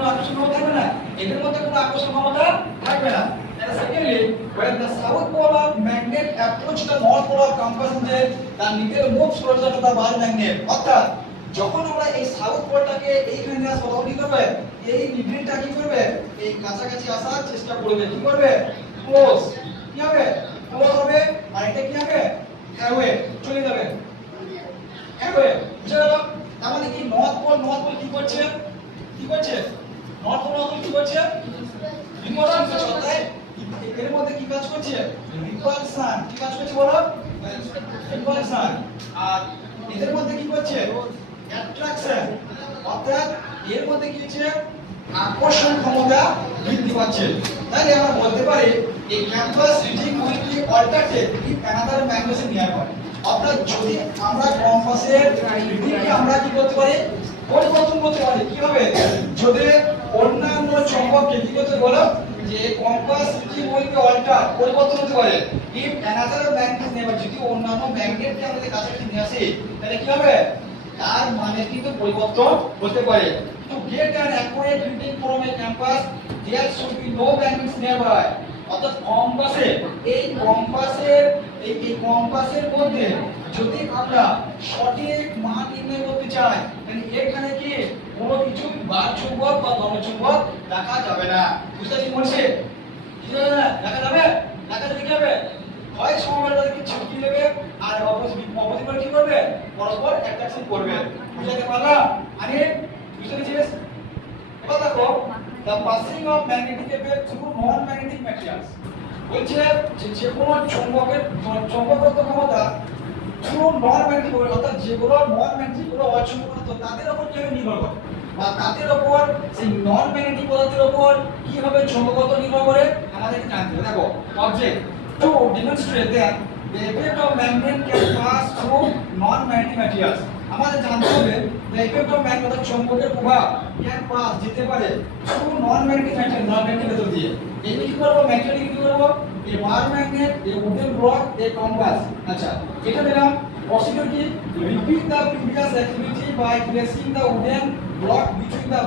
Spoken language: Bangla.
কোনো আকর্ষণ ক্ষমতা থাকবে না, এদের মধ্যে কোনো আকর্ষণ ক্ষমতা থাকবে না। And secondly, when the south pole of magnet approach the north pole of compass, the needle moves closer to the bar magnet. অর্থাৎ যখন আমরা এই সাউথ পোলটাকে এইখানে নিয়ে আসবো তখন কি করবে, এই নিডলটা কি করবে, এই কাছাকাছি আসার চেষ্টা করবে, কি করবে, ক্লোজ, কি হবে, ক্লোজ হবে, আর এটা কি হবে, অ্যাওয়ে চলে যাবে, অ্যাওয়ে। বুঝে গেল? তার মানে কি নর্থ পোল কি করছে, কি করছে, নর্থ পোল কি করছে, রিমোশন করছে। অর্থাৎ এর মধ্যে কি কাজ করছে, রিপালশন, কি কাজ করছে বলো, রিপালশন। আর এদের মধ্যে কি করছে, অ্যাট্রাকশন। অর্থাৎ এর মধ্যে কি হচ্ছে, আকর্ষণ ক্ষমতা বৃদ্ধি পাচ্ছে। তাহলে আমরা বলতে পারি এই compass reading will be alternate if another magnetic nearby. অর্থাৎ যদি আমরা কম্পাসের রিডিংকে আমরা কি করতে পারি, পরিবর্তন করতে পারি। কি হবে, যদি অন্যান্য চৌম্বককে কি করতে বলো, যে compass reading will be alter, পরিবর্তন হতে পারে if another magnetic nearby. যদি অন্যান্য ম্যাগনেটকে আমাদের কাছাকাছি নিয়ে আসে তাহলে কি হবে, তার মানে কিন্তু পরিবর্তন হতে পারে। To get an accurate reading from a compass, there should be no magnets nearby. অর্থাৎ এই কম্পাসের মধ্যে যদি আমরা সঠিক মান নির্ণয় করতে চাই তাহলে এখানে কি কোনো কিছু বার চুম্বক বা ধর্মচুম্বক রাখা যাবে না। বুঝতে পারছি? কি যাবে না, রাখা যাবে, রাখা কি হবে, হয় সমবায়টাকে ছিটকে দেবে আর অপোজিট কি করবে, পরস্পর অ্যাট্রাকশন করবে। বুঝতে পারলাম? আরে বুঝতে পেরেছিস? এবার দেখো, the passing of magnetic effect through non-magnetic materials। বলছে যে কোনো চৌম্বকগত ক্ষমতা থ্রু non-magnetic, অর্থাৎ যেগুলো non-magnetic, যেগুলো অচুম্বকগত, তাদের উপর কিভাবে নির্ভর করে, বা তাদের উপর সেই non-magnetic পদার্থের উপর কিভাবে চৌম্বকগত নির্ভর করে আমাদেরকে জানতে হবে। দেখো, object to demonstrate that the effect of magnet can pass through non-magnetic materials। আমাদের জানতে হবে the effect of magnet, চৌম্বকের প্রভাব can pass, যেতে পারে through non-magnetic material, non-magnetic ভেতর দিয়ে। এই কি করব, ম্যাটেরিয়াল কি করব, এই বার ম্যাগনেট, এই উডেন ব্লক, এই কম্পাস। আচ্ছা, এটা দিলাম। প্রসিডিউর কি, repeat the previous activity by placing the wooden block between the